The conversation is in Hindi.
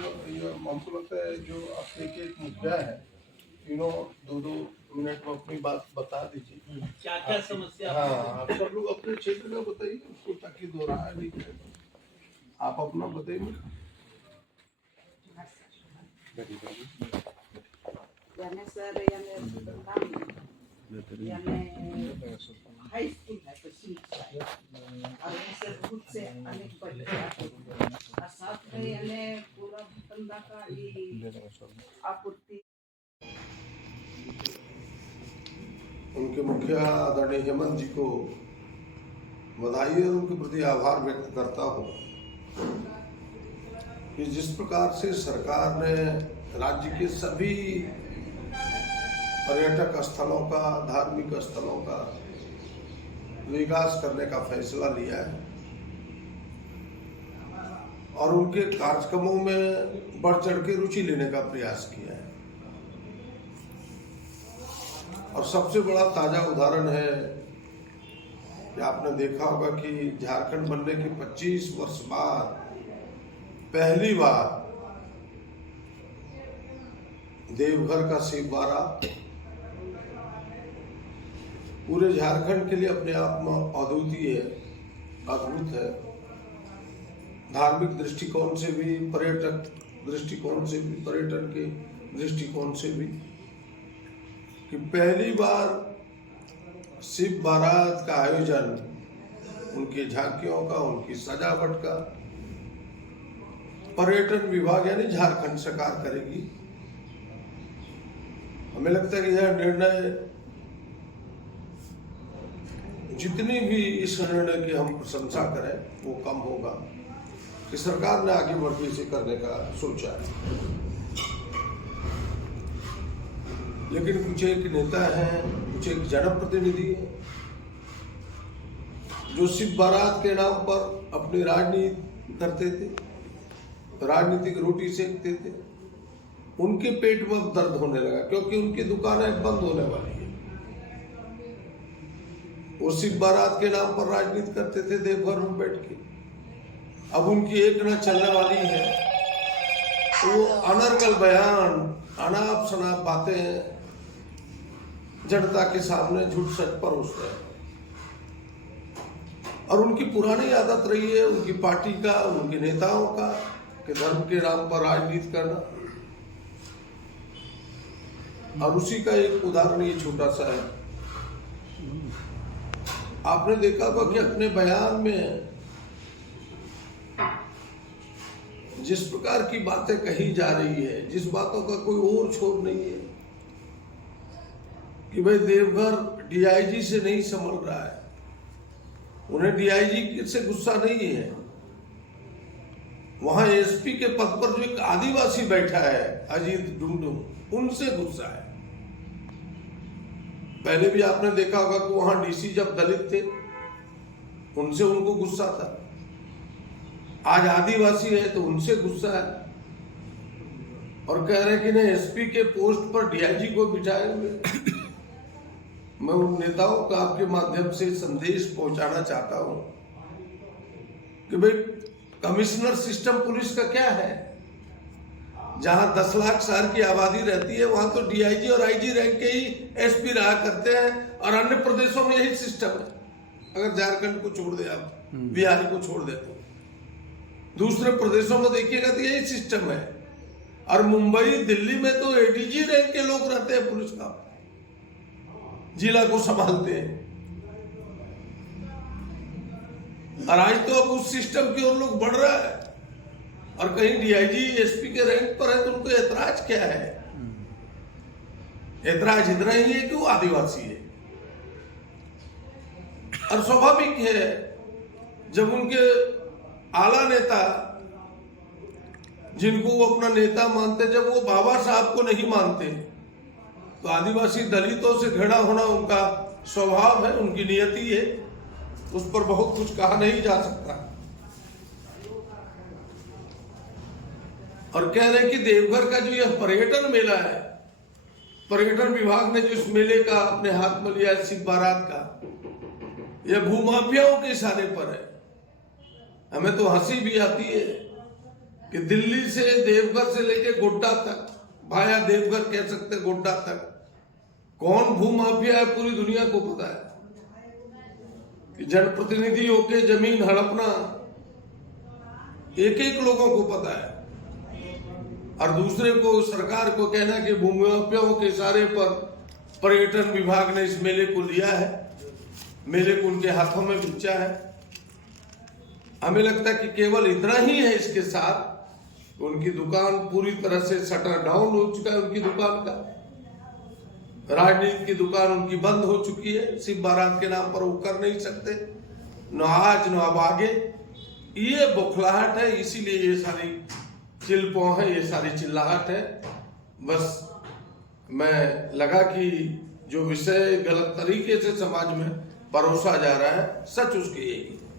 ये हमको लगता है जो आपके एक मुद्दा है, तीनों 2-2 मिनट में अपनी बात बता दीजिए। क्या क्या समस्या? हाँ, आप सब लोग अपने क्षेत्र का बताइए उसको, ताकि दोहराया नहीं करे। आप अपना बताइए। यानी सर हाई स्कूल है पश्चिम और ऐसे खुद से अनेक बच्चे आते हैं और साथ में यानी पूरा धंधा का ये आपूर्ति। उनके मुखिया आदरणीय हेमंत जी को बधाई और उनके प्रति आभार व्यक्त करता हूँ कि जिस प्रकार से सरकार ने राज्य के सभी पर्यटक स्थलों का, धार्मिक स्थलों का विकास करने का फैसला लिया है और उनके कार्यक्रमों में बढ़ चढ़ के रुचि लेने का प्रयास किया है। और सबसे बड़ा ताजा उदाहरण है कि आपने देखा होगा कि झारखंड बनने के 25 वर्ष बाद पहली बार देवघर का शिव बारात पूरे झारखंड के लिए अपने आप में अद्वितीय है, अद्भुत है। धार्मिक दृष्टिकोण से भी, पर्यटक दृष्टिकोण से भी, पर्यटन के दृष्टिकोण से भी, कि पहली बार शिव बारात का आयोजन उनकी झांकियों का, उनकी सजावट का पर्यटन विभाग यानी झारखंड सरकार करेगी। हमें लगता है कि यह निर्णय, जितनी भी इस निर्णय की हम प्रशंसा करें वो कम होगा कि सरकार ने आगे बढ़ के इसे करने का सोचा है। लेकिन कुछ एक नेता हैं, कुछ एक जनप्रतिनिधि है जो शिव बारात के नाम पर अपनी राजनीति करते थे, राजनीतिक रोटी सेकते थे। उनके पेट में अब दर्द होने लगा क्योंकि उनकी दुकानें बंद होने वाली है। वो शिव बारात के नाम पर राजनीति करते थे देवघर में बैठ के, अब उनकी एक न चलने वाली है। तो वो अनर्गल बयान, अनाप शनाप बातें जनता के सामने झूठ सच परोस रहे हैं। और उनकी पुरानी आदत रही है, उनकी पार्टी का, उनके नेताओं का, कि धर्म के नाम पर राजनीति करना। और उसी का एक उदाहरण ये छोटा सा है। आपने देखा होगा कि अपने बयान में जिस प्रकार की बातें कही जा रही है, जिस बातों का कोई और छोर नहीं है, कि भाई देवघर डीआईजी से नहीं संभल रहा है, उन्हें डीआईजी से गुस्सा नहीं है, वहां एसपी के पद पर जो एक आदिवासी बैठा है अजीत डुमडुम, उनसे गुस्सा है। पहले भी आपने देखा होगा कि वहां डीसी जब दलित थे उनसे उनको गुस्सा था, आज आदिवासी है तो उनसे गुस्सा है और कह रहे कि नहीं, एसपी के पोस्ट पर डीआईजी को बिठाए हुए। मैं उन नेताओं का आपके माध्यम से संदेश पहुंचाना चाहता हूं कि भाई कमिश्नर सिस्टम पुलिस का क्या है? जहां 10 लाख शहर की आबादी रहती है वहां तो डीआईजी और आईजी रैंक के ही एसपी रहा करते हैं और अन्य प्रदेशों में यही सिस्टम है। अगर झारखंड को छोड़ दे, आप बिहार को छोड़ दे, तो दूसरे प्रदेशों में देखिएगा तो यही सिस्टम है। और मुंबई, दिल्ली में तो एडीजी रैंक के लोग रहते हैं, पुलिस का जिला को संभालते हैं। और आज तो अब उस सिस्टम की ओर लोग बढ़ रहा है और कहीं डीआईजी एसपी के रैंक पर है तो उनको ऐतराज क्या है? ऐतराज इतना ही है कि वो आदिवासी है। और स्वाभाविक है जब उनके आला नेता, जिनको वो अपना नेता मानते, जब वो बाबा साहब को नहीं मानते, तो आदिवासी दलितों से घृणा होना उनका स्वभाव है, उनकी नियति है, उस पर बहुत कुछ कहा नहीं जा सकता। और कह रहे हैं कि देवघर का जो यह पर्यटन मेला है, पर्यटन विभाग ने जो इस मेले का अपने हाथ में लिया है, शिव बारात का, यह भूमाफियाओं के इशारे पर है। हमें तो हंसी भी आती है कि दिल्ली से देवघर से लेके गोड्डा तक, भाया देवघर कह सकते गोड्डा तक, कौन भूमाफिया है पूरी दुनिया को पता है। कि जनप्रतिनिधि होके जमीन हड़पना एक एक लोगों को पता है, और दूसरे को सरकार को कहना कि भूमाफियाओं के इशारे पर पर्यटन विभाग ने इस मेले को लिया है, मेले को उनके हाथों में बेचा है। हमें लगता है कि केवल इतना ही है इसके साथ, उनकी दुकान पूरी तरह से शटर डाउन हो चुका है। उनकी दुकान का, राजनीति की दुकान उनकी बंद हो चुकी है। सिर्फ बारात के नाम पर वो कर नहीं सकते, न आज न अब आगे। ये बौखलाहट है, इसीलिए ये सारी चिल्पों है, ये सारी चिल्लाहट है। बस मैं लगा कि जो विषय गलत तरीके से समाज में परोसा जा रहा है, सच उसकी यही है।